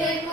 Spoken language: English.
It